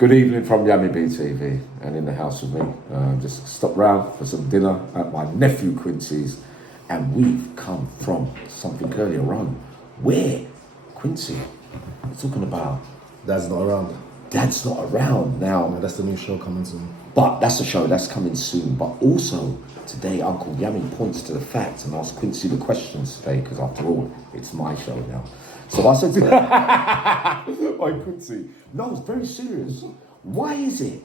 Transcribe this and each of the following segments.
Good evening from Yammy BTV and in the house with me. Just stopped round for some dinner at my nephew Quincey's, and we've come from something earlier on. Where? Quincy. We're talking about Dad's not around. Dad's not around now. No, that's the new show coming soon. But that's a show that's coming soon. But also today, Uncle Yammy points to the facts and asks Quincy the questions today, because after all, it's my show now. So I said to him, "Why Quincy? No, it's very serious. Why is it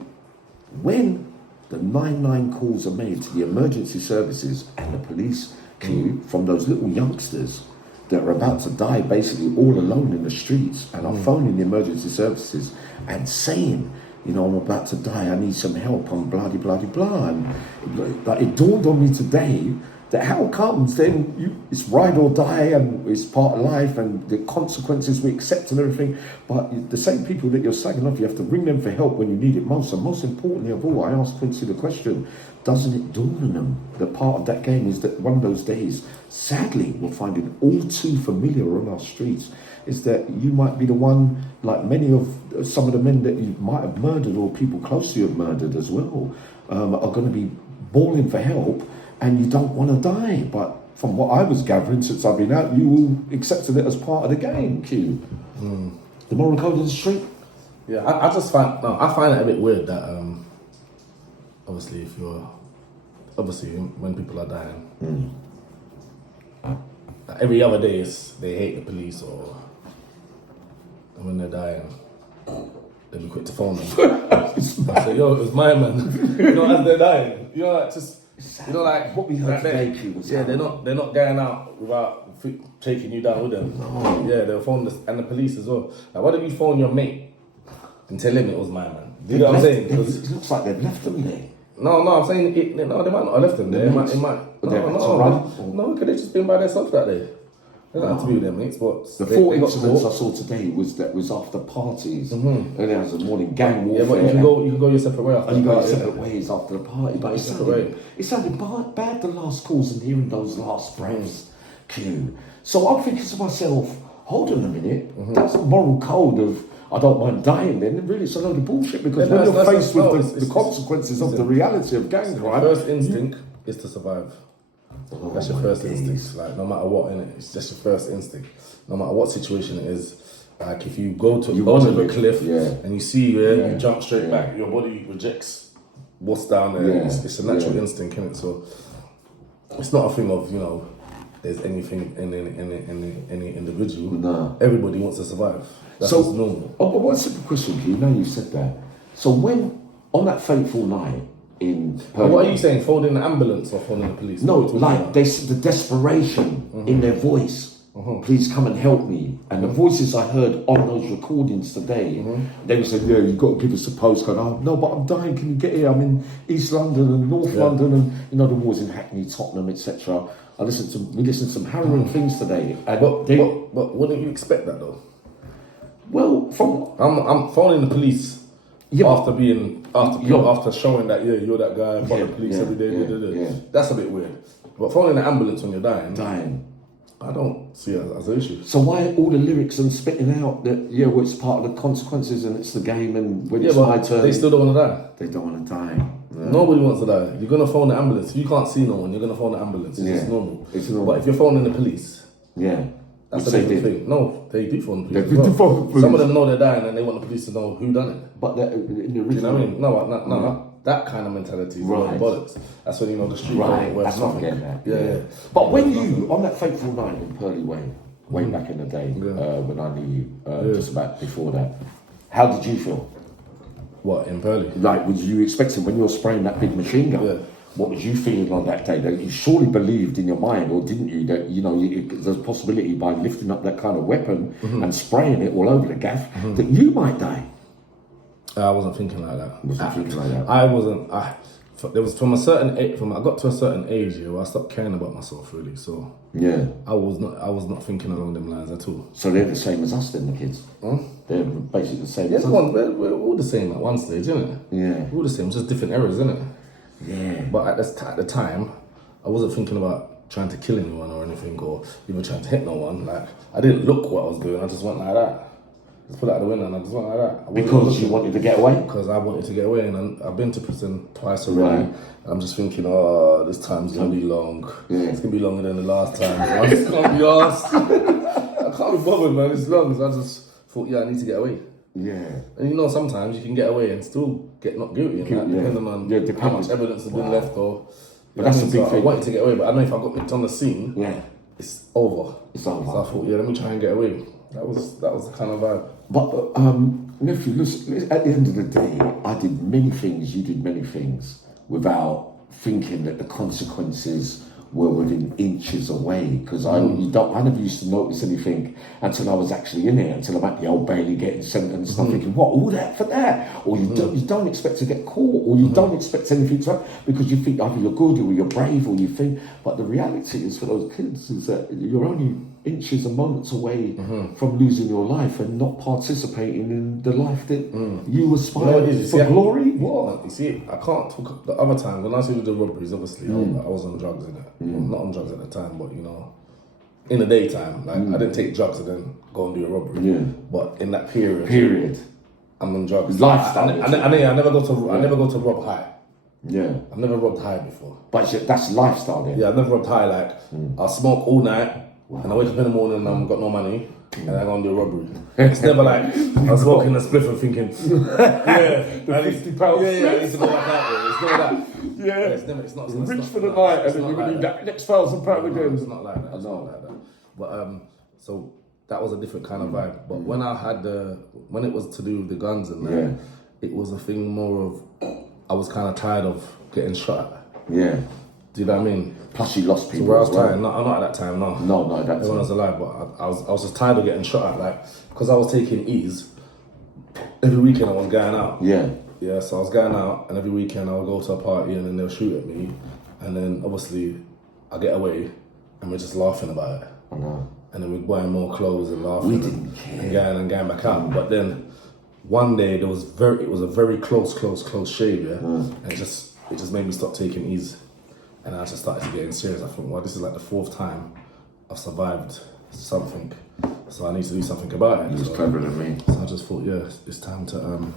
when the 99 calls are made to the emergency services and the police queue from those little youngsters that are about to die basically all alone in the streets and are phoning the emergency services and saying, you know, I'm about to die, I need some help, I'm blah, blah, blah, blah. And like, it dawned on me today that how comes then it's ride or die and it's part of life and the consequences we accept and everything, but the same people that you're slagging off, you have to ring them for help when you need it most. And most importantly of all, I asked Quincy the question, doesn't it dawn on them that part of that game is that one of those days, sadly, we're finding all too familiar on our streets, is that you might be the one, like many of some of the men that you might have murdered or people close to you have murdered as well, are going to be bawling for help, and you don't want to die. But from what I was gathering since I've been out, you all accepted it as part of the game, Q. The moral code of the street. Yeah, I just find I find it a bit weird that obviously when people are dying, every other day they hate the police, or and when they're dying, they be quick to phone them. I say, yo, it was my man. You know, as they're dying, you know, like just. You know, like what we heard today, Q, was they're not going out without taking you down with them. No. Yeah, they'll phone and the police as well. Like, why don't you phone your mate and tell him it was my man? Do you know what I'm saying? It looks like they've left them there. No, I'm saying they might not have left them there. It might. No, because they just been by themselves that day. They don't have to be with their mates, but the four incidents I saw today was after parties. Early hours of the morning, gang warfare. Yeah, but you can go your separate way after and the you party. go your separate ways after the party. But it sounded bad, the last calls and hearing those last breaths, Q. So I'm thinking to myself, hold on a minute, that's a moral code of I don't mind dying then. Really, it's a load of bullshit, because when you're faced with the consequences of the reality of gang crime, the first instinct is to survive. That's your first instinct, like no matter what, innit? It's just your first instinct. No matter what situation it is, like if you go to a cliff and you see you jump straight back, your body rejects what's down there. It's a natural instinct, innit? So it's not a thing of, you know, there's anything in any individual. No. Everybody wants to survive. That's what's normal. Oh, but one simple question, Q. Now you've said that. So when on that fateful night in PURLEY, what are you saying? Phoning the ambulance or phoning the police? No, like the desperation in their voice. Please come and help me. And the voices I heard on those recordings today, they were saying, yeah, you've got to give us a postcode. Oh, no, but I'm dying, can you get here? I'm in East London and North London, and you know the wars in Hackney, Tottenham, etc. We listened to some harrowing things today. And but wouldn't you expect that though? Well, I'm phoning the police after showing that you're that guy, I phone the police every day. That's a bit weird. But phoning the ambulance when you're dying, I don't see it as an issue. So why all the lyrics and spitting out that it's part of the consequences and it's the game, and when it's my turn, they still don't want to die. They don't want to die. Nobody wants to die. You're gonna phone the ambulance. If you can't see no one, you're gonna phone the ambulance. It's just normal. It's normal. But if you're phoning the police, that's a different thing. No, they do phone the police. Some of them know they're dying and they want the police to know who done it. But in the original, you know what I mean? No. That kind of mentality is bollocks. That's when you know the street. That's not getting that. Yeah. But when you on that fateful night in PURLEY way back in the day, when I knew you, just about before that, how did you feel? What, in PURLEY? Like, was you expecting when you were spraying that big machine gun? Yeah. What was you feeling on that day? That you surely believed in your mind, or didn't you, that there's a possibility by lifting up that kind of weapon and spraying it all over the gaff that you might die? I wasn't thinking like that. I wasn't. There was from a certain age. I got to a certain age where I stopped caring about myself really. So I was not thinking along them lines at all. So they're the same as us then, the kids. They're basically the same. As us. We're all the same at one stage, isn't it? Yeah. We're all the same, just different eras, isn't it? Yeah. But at the time, I wasn't thinking about trying to kill anyone or anything, or even trying to hit no one. Like, I didn't look what I was doing. I just went like that. Just put it out the window and I just went like that. Because you wanted to get away? Because I wanted to get away, and I've been to prison twice already. Right. I'm just thinking, oh, this time's gonna be long. Yeah. It's gonna be longer than the last time. I just can't be asked. I can't be bothered, man. It's long. So I just thought, yeah, I need to get away. Yeah. And you know, sometimes you can get away and still get not guilty, and that, depending on how much evidence has been left or. But that's a big thing. I wanted to get away, but I know if I got nicked on the scene, it's over. It's over. So I thought, yeah, let me try and get away. That was the kind of vibe. But nephew, listen, at the end of the day, I did many things, you did many things, without thinking that the consequences were within inches away. Because I never used to notice anything until I was actually in it, until I'm at the Old Bailey getting sentenced. And I'm thinking, what, all that for that? Or you don't expect to get caught, or you don't expect anything to happen, because you think either you're good or you're brave, or you think. But the reality is, for those kids, is that you're only inches and moments away from losing your life and not participating in the life that you aspire for glory. What? You see, I can't talk. The other time when I was doing the robberies, obviously I was on drugs in it. Well, not on drugs at the time, but you know, in the daytime, like I didn't take drugs and then go and do a robbery. Yeah. But in that period, I'm on drugs. Lifestyle. I never go to rob high. Yeah. I've never robbed high before. But that's lifestyle then. Yeah, I've never robbed high. Like I'll smoke all night. Wow. And I wake up in the morning and I've got no money and I go and do a robbery. It's never like I was walking a spliff and thinking, the 50 pounds. Yeah, I need to go back out there. It's never that. Yeah. It's not rich for the night and then you need that next £1,000 again. It's not like that. It's not like that. But so that was a different kind of vibe. But when I had when it was to do with the guns and that, it was a thing more of I was kind of tired of getting shot at. Yeah. Do you know what I mean? Plus you lost people. So where I was tired, not at that time, no. No, not at that time. Everyone was alive, but I was just tired of getting shot at, like, because I was taking E's, every weekend I was going out. Yeah. Yeah, so I was going out, and every weekend I would go to a party, and then they'll shoot at me, and then obviously I get away, and we're just laughing about it. I know. And then we're buying more clothes and laughing. We didn't care. And going back out. But then one day it was a very close shave, yeah? And it just made me stop taking E's. And I just started to get serious. I thought, well, this is like the 4th time I've survived something, so I need to do something about it. He was cleverer than me. So I just thought, yeah, it's time to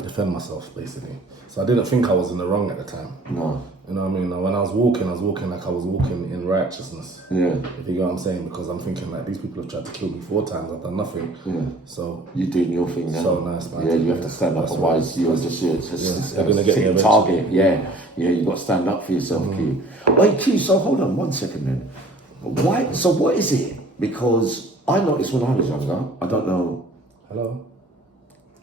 defend myself, basically. So I didn't think I was in the wrong at the time. No. You know what I mean? When I was walking like I was walking in righteousness. Yeah. If you get what I'm saying, because I'm thinking like these people have tried to kill me 4 times, I've done nothing. Yeah. So you're doing your thing now. So nice, man. Yeah, you have to stand up, otherwise you're just they're gonna get you target. Yeah, you got to stand up for yourself, Q. Wait, Q. So hold on 1 second, then. Why? So what is it? Because I noticed when I was younger, I don't know. Hello.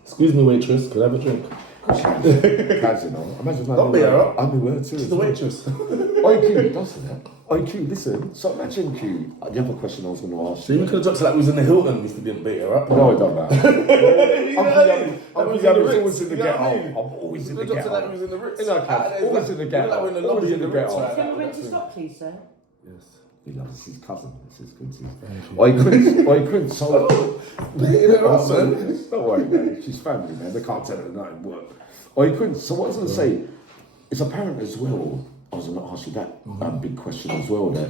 Excuse me, waitress. Could I have a drink? Imagine I'm the word too. She's the waitress. IQ, don't say that. IQ, listen. So imagine Q. The other question I was going to ask you. So we could have dropped it like we was in the Hilton if we didn't bait her up. No, it don't matter. Uncle Yammy's always in the ghetto. I'm always in the ghetto. Like we was in the Ritz. Always in the ghetto. Like we're in the lobby in the Ritz. Can we went to stop, please, sir? Yes. He loves his cousin. This is Quincey. I couldn't. So, don't worry, man. She's family, man. They can't tell her nothing work. I couldn't. So what I was going to say, it's apparent as well. I was going to ask you that big question as well. That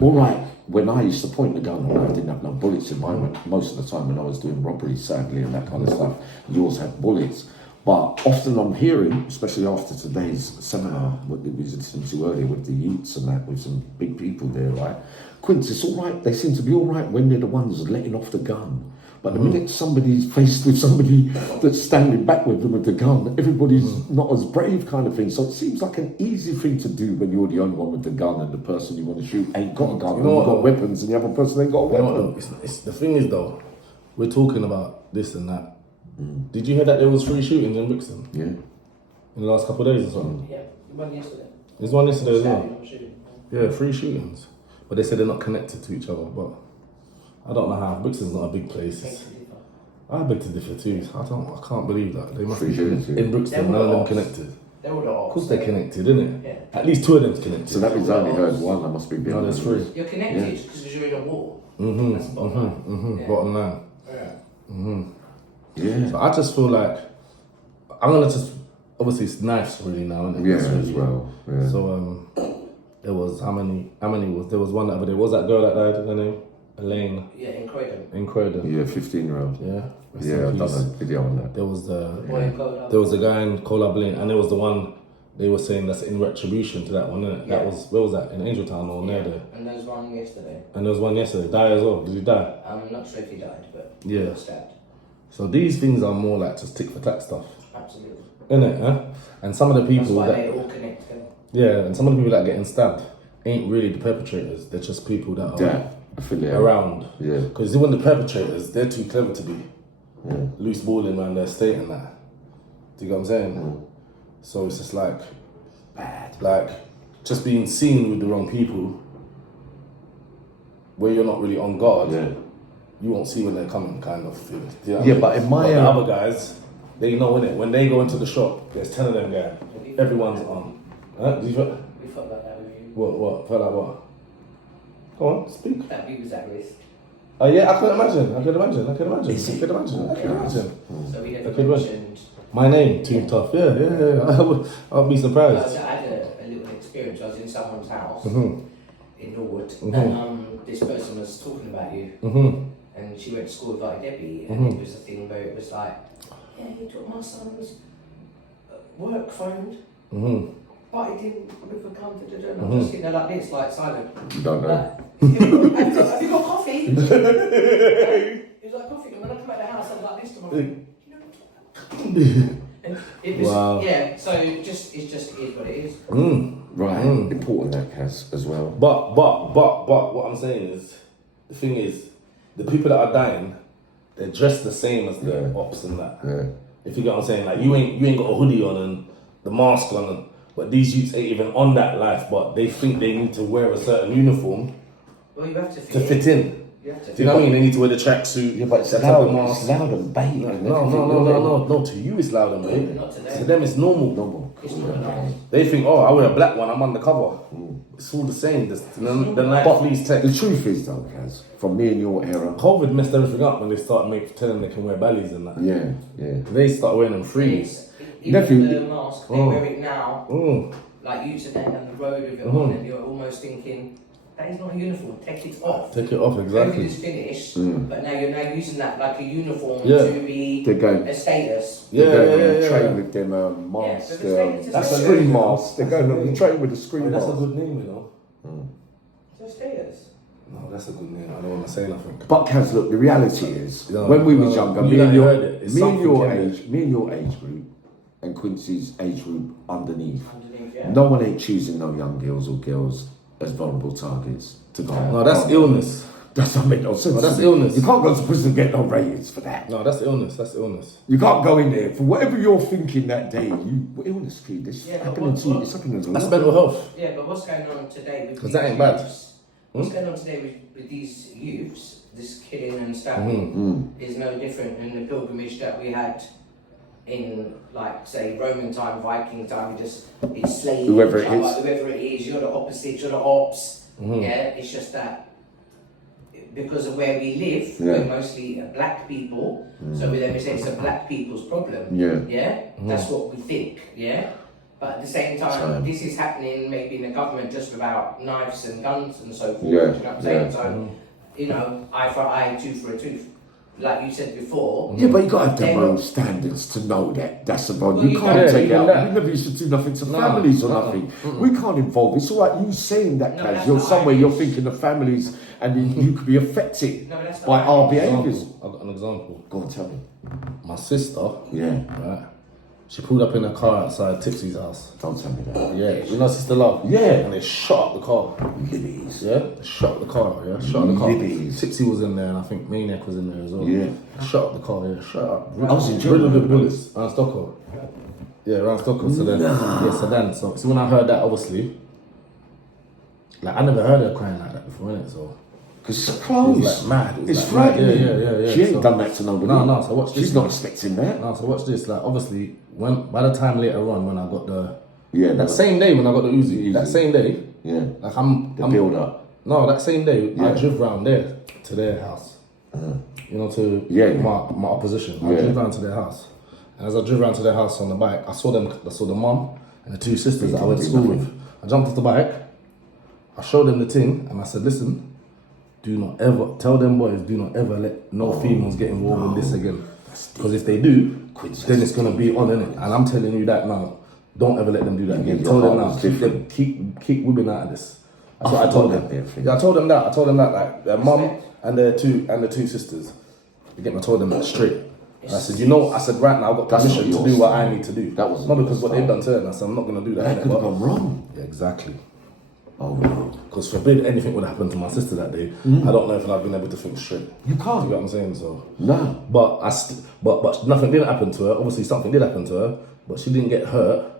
all right, when I used to point the gun, I didn't have no bullets in mine. Most of the time when I was doing robberies, sadly, and that kind of stuff, yours had bullets. But often I'm hearing, especially after today's seminar, what we was listening to earlier with the youths and that, with some big people there, right? Quince, it's all right. They seem to be all right when they're the ones letting off the gun. But the minute somebody's faced with somebody that's standing back with them with the gun, everybody's not as brave kind of thing. So it seems like an easy thing to do when you're the only one with the gun and the person you want to shoot ain't got a gun, and you've got weapons, and the other person ain't got a weapon. The thing is, though, we're talking about this and that. Did you hear that there was 3 shootings in Brixton? Yeah. In the last couple of days or something? Yeah, one yesterday. There's one yesterday as well? Yeah, 3 shootings. But they said they're not connected to each other, but I don't know how. Brixton's not a big place. I beg to differ too. I can't believe that. They must be in Brixton, none of them connected. They would have. Of course they're connected, isn't it? Yeah. At least 2 of them's connected. So that means I only heard one, I must be being. No, there's 3. You're connected because you're in a war. That's the bottom line. Bottom line. Yeah. Yeah. So I just feel like I'm gonna just obviously it's knives really now, isn't it? Yeah, as well. Yeah. So there was how many was there was one that other day. What was that girl that died? Her name? Elaine Yeah, in Croydon. in Croydon. Yeah, 15-year-old. Yeah. Rest Yeah, in I've done peace. a video on that. There was There a guy in Cola Lane, and there was the one they were saying that's in retribution to that one, innit? Yeah. That was, where was that? In Angeltown or near there? And there was one yesterday. And there was one yesterday. Die as well. Did he die? I'm not sure if he died, but Yeah. he was stabbed. So these things are more like just tick for tack stuff, Absolutely. innit? Huh? And some of the That's people why that they all connect together. yeah, and some of the people that are getting stabbed ain't really the perpetrators. They're just people that are That affiliate. around. Yeah. Because when the perpetrators, they're too clever to be loose balling around their state and that. Do you get what I'm saying? So it's just like Bad. like just being seen with the wrong people where you're not really on guard. Yeah. You won't see when they're coming, kind of feel. Do you know what I Yeah, mean? but in my the area- other guys, they know innit. When they go into the shop, there's 10 of them there. Everyone's on. Huh? Did you feel, We felt like that with you. what? Felt like what? Go on, speak. That we was at risk. Oh yeah, I could imagine. I could imagine. Is it? So we never Okay, right. mentioned. My name, too tough. Yeah. I'd be surprised. I had a little experience. I was in someone's house Mm-hmm. in Norwood, Mhm. and this person was talking about you, Mm-hmm. and she went to school with like Debbie, and Mhm. it was a thing where it was like, yeah, he took my son's work phone, Mm-hmm. but he didn't ever come to the journal. Mhm. I'm just sitting there like this, like silent. You don't know. Like, have you got coffee? He was like, coffee. And when I come out of the house, I was like this to my friend. And it was, Wow. yeah, so it's just is what it is. Right. Mm. Important that has as well. But what I'm saying is, the thing is, the people that are dying, they're dressed the same as the Yeah. ops and that. Yeah. If you get what I'm saying, like you ain't got a hoodie on and the mask on, and, but these youths ain't even on that life, but they think they need to wear a certain uniform Well, you have to to fit in. You have to Do you know what I mean? They need to wear the tracksuit. Yeah, but it's that type of loud. mask. It's loud and bait. No, and no, everything. no. To you, it's loud and baby. Not to them. To them, it's normal. Normal. It's not nice. They think, oh, I wear a black one, I'm undercover. It's all the same. The night fleece tech. The truth is, though, Kaz, from me and your era. COVID messed everything up when they started telling them they can wear bellies and that. Yeah, yeah. They start wearing them free. Even Nephew- the mask, they Oh. wear it now, Mm. like you today down the road with it Mhm. on, and you're almost thinking, that is not a uniform, take it off. Take it off, exactly. Everything's finished, Mm. but now you're using that like a uniform Yeah. to be They're going. a status. Yeah, They're going on yeah. a train with them mask. Yeah, but it's That's a a status. screen mask. They're going on the train with a I screen mean, that's a mask. good name, you know. It's a status. No, that's a good name. I don't want to say nothing. But Kaz, look, the reality is, No, when we no, was younger, you me and ain't your, heard it. It's me and something, your isn't age, me and your age group, and Quincy's age group underneath. Underneath, yeah. No one ain't choosing no young girls or girls as vulnerable targets to go. No, that's illness. That's not make no sense. No, that's to me. illness. You can't go to prison and get no ratings for that. No, that's illness. That's illness. You can't go in there for whatever you're thinking that day. Illness, kid. This Yeah, but happening to you. what- It's happening to That's lot. mental health. Yeah, but what's going on today with 'Cause these that ain't bad. youths- What's going on today with these youths, this killing and stabbing, Mm-hmm. is no different than the pilgrimage that we had in, like, say, Roman time, Viking time. It's slave. Whoever it each other, is. Whoever it is, you're the opposite, you're the ops. Mm-hmm. Yeah, it's just that because of where we live, Yeah. we're mostly black people. So we then say it's a black people's problem. Yeah. Yeah, that's what we think. Yeah, but at the same time, this is happening maybe in the government just about knives and guns and so forth. Yeah, Do you know what I'm saying? yeah. So, you know, eye for eye, tooth for a tooth. Like you said before. Yeah, but you gotta have They them were- own standards to know that that's about. Well, You you can't can't- take Yeah, out. that. We never used to do nothing to No, families or no, nothing. We can't involve. It's all right. You saying that, No, Kaz. that's You're not somewhere. how it You're is. thinking of families, and you could be affected No, but that's not by how our it is. behaviours. I've got an example. Go on, tell me. My sister, Yeah. right? She pulled up in a car outside Tipsy's house. Don't tell me that. Yeah, you know Sister Love? Yeah. And they shot up the car. Libbies. Yeah? They shot up the car, yeah? Shot up the car. Libbies. Tipsy was in there and I think Maniac was in there as well. Yeah. Shot up the car, yeah, shot up. I was in Riddled Germany. with bullets. Around Stockholm. Yeah, around Stockholm. So then, so when I heard that, obviously, like I never heard her crying like that before, innit? So Because it's it close. was like mad. It was It's like mad. frightening. Yeah. She ain't So- done that to nobody. No, so watch this. She's not expecting that. No, so watch this. Like obviously, by the time later on when I got the Yeah, that same day when I got the Uzi, that same day, Yeah. like I'm Build up. No, that same day I Yeah. drove round there to their house. You know, to Yeah. my opposition. I Yeah. drove round to their house, and as I drove round to their house on the bike, I saw the mum and the two sisters that I went to school with. I jumped off the bike, I showed them the thing, and I said, "Listen, do not ever tell them boys, do not ever let no females get involved in this again. Because if they do, then it's gonna be on, innit? And I'm telling you that now. Don't ever let them do that again. Tell them now. Keep women out of this. That's what I told them. Yeah, I told them that. Like their mum and their two sisters. Again, I told them that straight. And I said, right now I've got permission to do what I need to do. That was not because what they've done to her. I said, I'm not gonna do that. That could have gone wrong. Yeah, exactly. Oh no. Because forbid anything would happen to my sister that day. I don't know if I've been able to think straight. You can't. You get what I'm saying? So no. But nothing did happen to her. Obviously something did happen to her, but she didn't get hurt.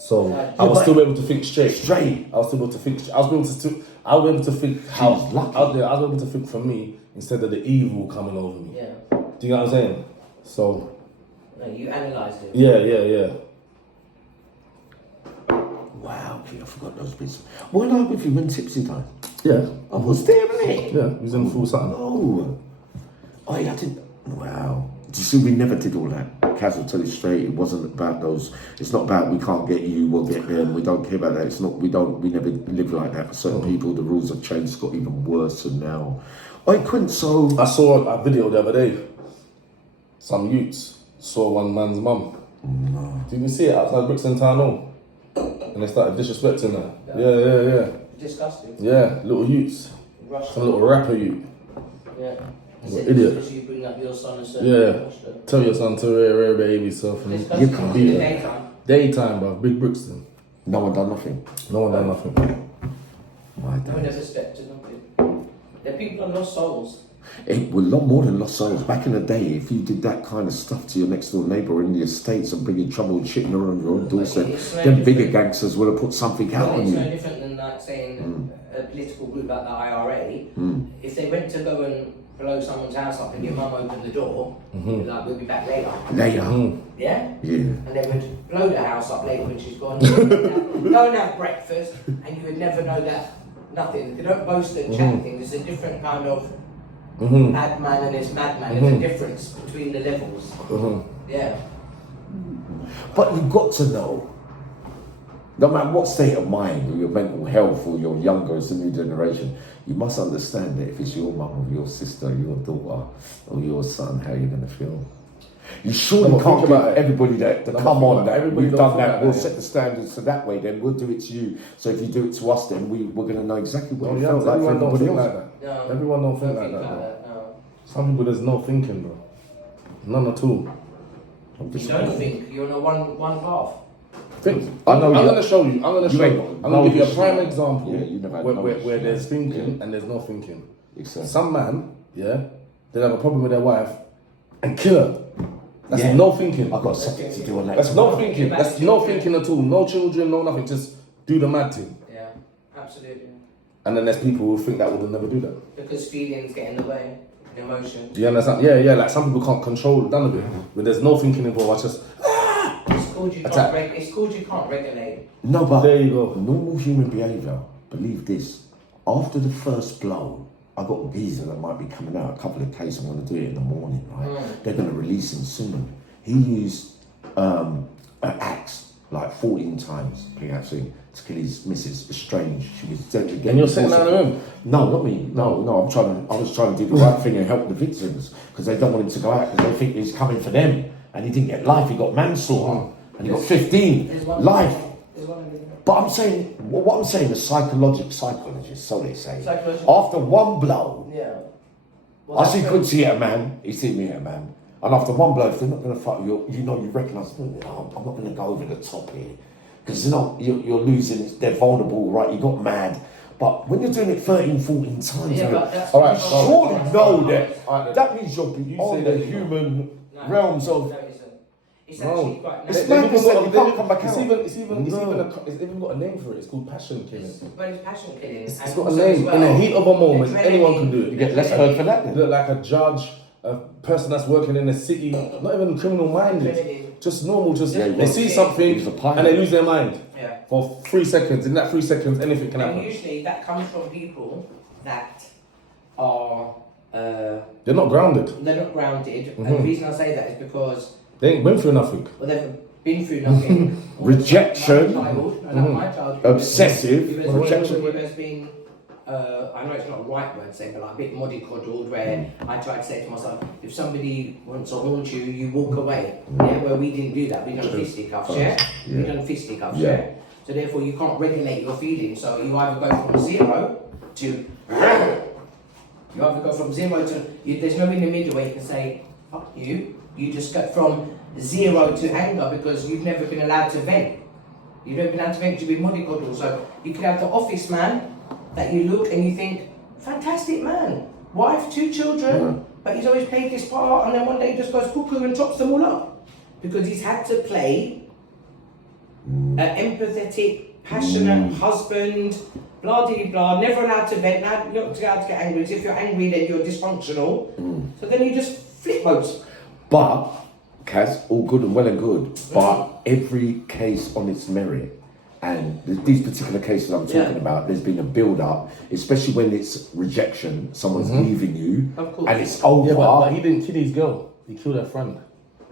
So I was still able to think straight. I was still able to think. I was able to think how out there. I was able to think for me instead of the evil coming over me. Yeah. Do you know what I'm saying? So. No, you analysed it. Yeah. Wow, I forgot those bits. Weren't I with you when Tipsy died? Yeah. I was there, mate. Yeah, he was in full sun. Oh, I didn't. Wow. Do you see, we never did all that. Kaz will tell you straight, it wasn't about those. It's not about we can't get you, we'll get them. We don't care about that. It's not. We never live like that. For certain people, the rules have changed. It's got even worse than now. I couldn't. So I saw a video the other day. Some youths saw one man's mum. No. Did you see it outside Brixton Town Hall? And they started disrespecting her. Yeah. Disgusting. Yeah, little youths. Some little rapper youth. Yeah. Idiot. Because you bring up your son and say, tell your son to rear baby stuff. You can't do it. Daytime, bro. Big Brixton. No one done nothing. My dad. No one ever stepped to nothing. The people are lost souls. It was a lot more than lost souls. Back in the day, if you did that kind of stuff to your next door neighbour in the estates and bringing trouble and shit around your own doorstep, then bigger gangsters would have put something out on you. It's no different than like saying a political group like the IRA. If they went to go and blow someone's house up and your mum opened the door, like, we'll be back later. Yeah? Yeah. And they would blow the house up later when she's gone. Go and have breakfast, and you would never know that nothing. They don't boast and chat things. It's a different kind of madman and his madman. There's a difference between the levels. Yeah. But you've got to know, no matter what state of mind or your mental health or your younger as the new generation, you must understand that if it's your mum or your sister, your daughter or your son, how you're going to feel. You surely can't give everybody that come on, that we've done that, we'll set the standards so that way, then we'll do it to you. So if you do it to us, then we're going to know exactly what it felt like for everybody else. Like that. Everyone don't think like that, bro. Some people, there's no thinking, bro. None at all. You don't think, you're on one path. I'm going to show you. I'm going to give you a prime example where there's thinking and there's no thinking. Exactly. Some man, they'll have a problem with their wife and kill her. That's no thinking. I've got something to do on that. That's no thinking. That's no thinking at all. No children, no nothing. Just do the mad thing. Yeah, absolutely. And then there's people who think that would never do that. Because feelings get in the way. Emotion. Do you understand? Yeah. Like some people can't control none of it. But there's no thinking involved. It's just it's called you can't regulate. No, but there you go. Normal human behaviour, believe this, after the first blow, I got a geezer that might be coming out, a couple of cases, I'm going to do it in the morning, right? They're going to release him soon. He used an axe like 14 times, actually, to kill his missus. Strange. She was dead again. And you're sitting down the room? No, not me. No, I was trying to do the right thing and help the victims because they don't want him to go out because they think he's coming for them. And he didn't get life, he got manslaughter. And he got 15 life. But I'm saying, what I'm saying is psychologists, so they say. After one blow, I see Quincey at a man, he see me at a man. And after one blow, if they're not going to fight you, you recognise, I'm not going to go over the top here. Because you're losing, they're vulnerable, right? You got mad. But when you're doing it 13, 14 times, all right, surely know that that means you're on the human realms of... It's actually quite it's madness that you can't come back out. It's even got a name for it. It's called passion killing. But it's passion killing. It's got a name. In the heat of a moment, anyone can do it. You get less hurt for that then. You look like a judge, a person that's working in the city, not even criminal minded, just normal, they see something and they lose their mind. Yeah. For 3 seconds. In that 3 seconds, anything can happen. And usually that comes from people that are... they're not grounded. They're not grounded. And the reason I say that is because... They ain't been through nothing. Well, they've been through nothing. Rejection. My child, obsessive. Who has been I know it's not a right word to say, but like a bit mollycoddled, where I try to say to myself, if somebody wants to haunt you, you walk away. Yeah, where we didn't do that. We done fisticuffs, we done fisticuffs, So therefore, you can't regulate your feelings. So you either go from 0 to, you either go from 0 to, there's no in the middle where you can say, fuck you. You just go from 0 to anger because you've never been allowed to vent. You've never been allowed to vent to be mollycoddled. So you could have the office man that you look and you think, fantastic man, wife, 2 children, but he's always played this part, and then one day he just goes cuckoo and chops them all up because he's had to play an empathetic, passionate husband, blah de blah, never allowed to vent, now you're not allowed to get angry. If you're angry, then you're dysfunctional. So then you just flip modes. But, Kaz, all good and well and good, but every case on its merit. And these particular cases I'm talking about, there's been a build-up, especially when it's rejection, someone's leaving you, and it's over. Yeah, but he didn't kill his girl, he killed her friend.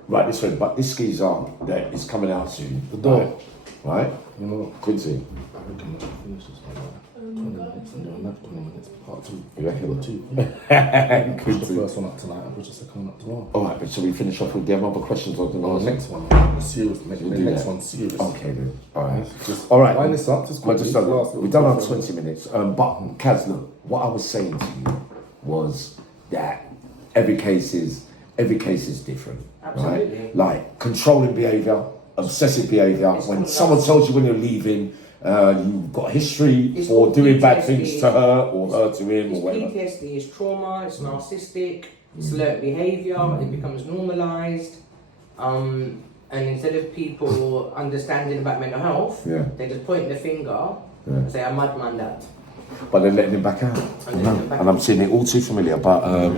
Right, this way, but this geezer that is coming out soon. The door. Right? You know, Quincey. I reckon we'll finish this one. 20 minutes and then another 20 minutes, part 2. You reckon? 2. Push the first one up tonight and push the second one up tomorrow. Alright, but shall we finish off with the other questions or the next one? Serious. Make the next one serious. Okay then. Alright. Alright. Line this up. We've done our 20 minutes. But Kaz, look, what I was saying to you was that every case is different. Absolutely. Right? Like controlling behaviour, obsessive behaviour. When someone tells you when you're leaving, you've got a history for doing bad things to her or her to him or whatever. PTSD is trauma, it's narcissistic, it's learnt behaviour, it becomes normalised. And instead of people understanding about mental health, they just point their finger and say, I'm madman that. But they're letting him back out. And I'm seeing it all too familiar. But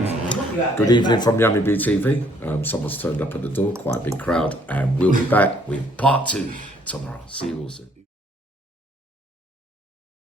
good evening from Yammy BTV. Someone's turned up at the door, quite a big crowd, and we'll be back with part 2 tomorrow. See you all soon.